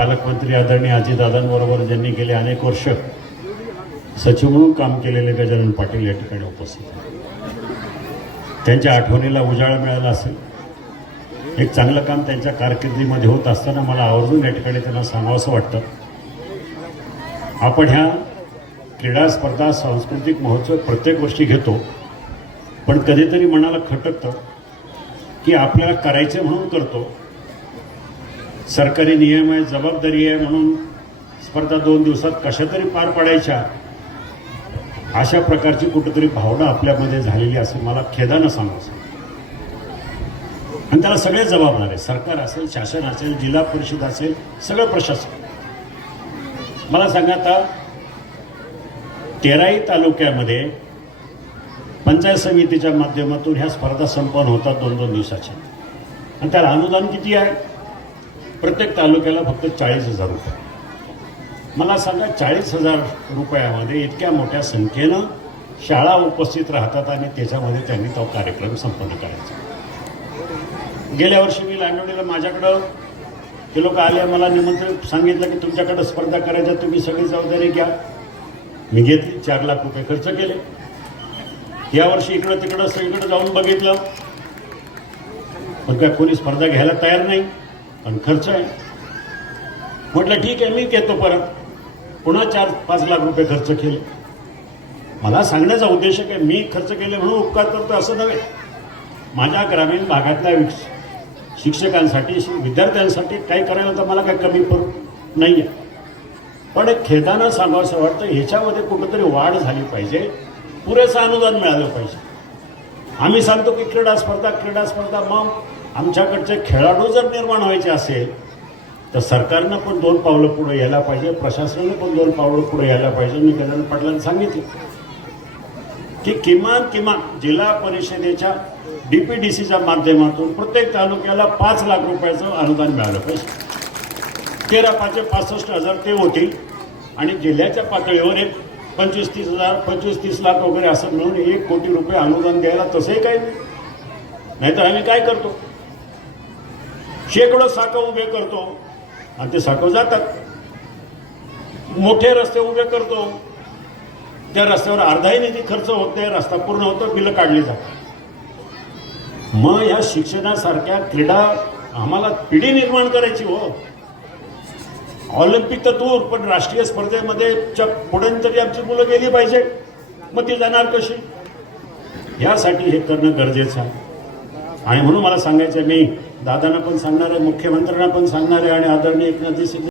पालकमंत्री आदरणीय अजितदादांबरोबर ज्यांनी गेले अनेक वर्ष सचिव म्हणून काम केलेले गजानन पाटील या ठिकाणी उपस्थित आहेत। त्यांच्या आठवणीला उजाळा मिळाला असेल। एक चांगलं काम त्यांच्या कारकिर्दीमध्ये होत असताना मला आवर्जून या ठिकाणी त्यांना सांगावंसं वाटतं, आपण ह्या क्रीडा स्पर्धा सांस्कृतिक महोत्सव प्रत्येक वर्षी घेतो, पण कधीतरी मनाला खटकतं की आपल्याला करायचं म्हणून करतो, सरकारी नियम आहे, जबाबदारी आहे म्हणून स्पर्धा 2 दिवसात कशा तरी पार पाडायच्या, अशा प्रकारची कुठेतरी भावना आपल्यामध्ये झालेली असेल मला खेदानं सांगायचं। आणि त्याला सगळे जबाबदार आहे, सरकार असेल, शासन असेल, जिल्हा परिषद असेल, सगळं प्रशासन। मला सांगा, आता 13ही तालुक्यामध्ये पंचायत समितीच्या माध्यमातून ह्या स्पर्धा संपन्न होतात 2-2 दिवसाच्या, आणि त्याला अनुदान किती आहे? प्रत्येक तालुक्याला फक्त 40,000 रुपये। मला सांगा, 40,000 रुपयामध्ये इतक्या मोठ्या संख्येनं शाळा उपस्थित राहतात आणि त्याच्यामध्ये त्यांनी तो कार्यक्रम संपन्न करायचा। गेल्या वर्षी मी लांडवडीला माझ्याकडं ते लोक आले, मला निमंत्रण सांगितलं की तुमच्याकडं स्पर्धा करायच्या, तुम्ही सगळी जबाबदारी घ्या। मी घेतली, 4 लाख रुपये खर्च केले। यावर्षी इकडं तिकडं सगळीकडे जाऊन बघितलं, पण काय कोणी स्पर्धा घ्यायला तयार नाही, पण खर्च आहे। म्हटलं ठीक आहे, मी घेतो परत। पुन्हा 4-5 लाख रुपये खर्च केले। मला सांगण्याचा उद्देश आहे की मी खर्च केले म्हणून उपकार करतो असं नव्हे। माझ्या ग्रामीण भागातल्या शिक्षकांसाठी, विद्यार्थ्यांसाठी काही करायला तर मला काही कमी पडत नाही आहे, पण एक खेदानं सांगावंसं वाटतं, ह्याच्यामध्ये कुठंतरी वाढ झाली पाहिजे, पुरेसं अनुदान मिळालं पाहिजे। आम्ही सांगतो की क्रीडा स्पर्धा, मग आमच्याकडचे खेळाडू जर निर्माण व्हायचे असेल तर सरकारनं पण 2 पावलं पुढे यायला पाहिजे, प्रशासनानं पण 2 पावलं पुढे यायला पाहिजे। मी गजानन पाटलांनी सांगितलं की किमान जिल्हा परिषदेच्या DPDCच्या माध्यमातून प्रत्येक तालुक्याला 5 लाख रुपयाचं अनुदान मिळालं पाहिजे। 13×5 = 65,000 ते होतील, आणि जिल्ह्याच्या पातळीवर एक 25-30 लाख वगैरे असं मिळून 1 कोटी रुपये अनुदान द्यायला तसंही काही नाही। तर आम्ही काय करतो, शेकडो साखं उभे करतो आणि ते साखं जातात। मोठे रस्ते उभे करतो, त्या रस्त्यावर अर्धाही निधी खर्च होत नाही, रस्ता पूर्ण होतो, बिलं काढली जातात। मग या शिक्षणासारख्या क्रीडा आम्हाला पिढी निर्माण करायची हो। ऑलिम्पिक तर दूर, पण राष्ट्रीय स्पर्धेमध्ये पुढे तरी आमची मुलं गेली पाहिजे, मग ती जाणार कशी? यासाठी हे करणं गरजेचं आहे। आणि म्हणून मला सांगायचं, मी दादांना पण सांगणार आहे, मुख्यमंत्र्यांना पण सांगणार आहे, आणि आदरणीय एकनाथ शिंदे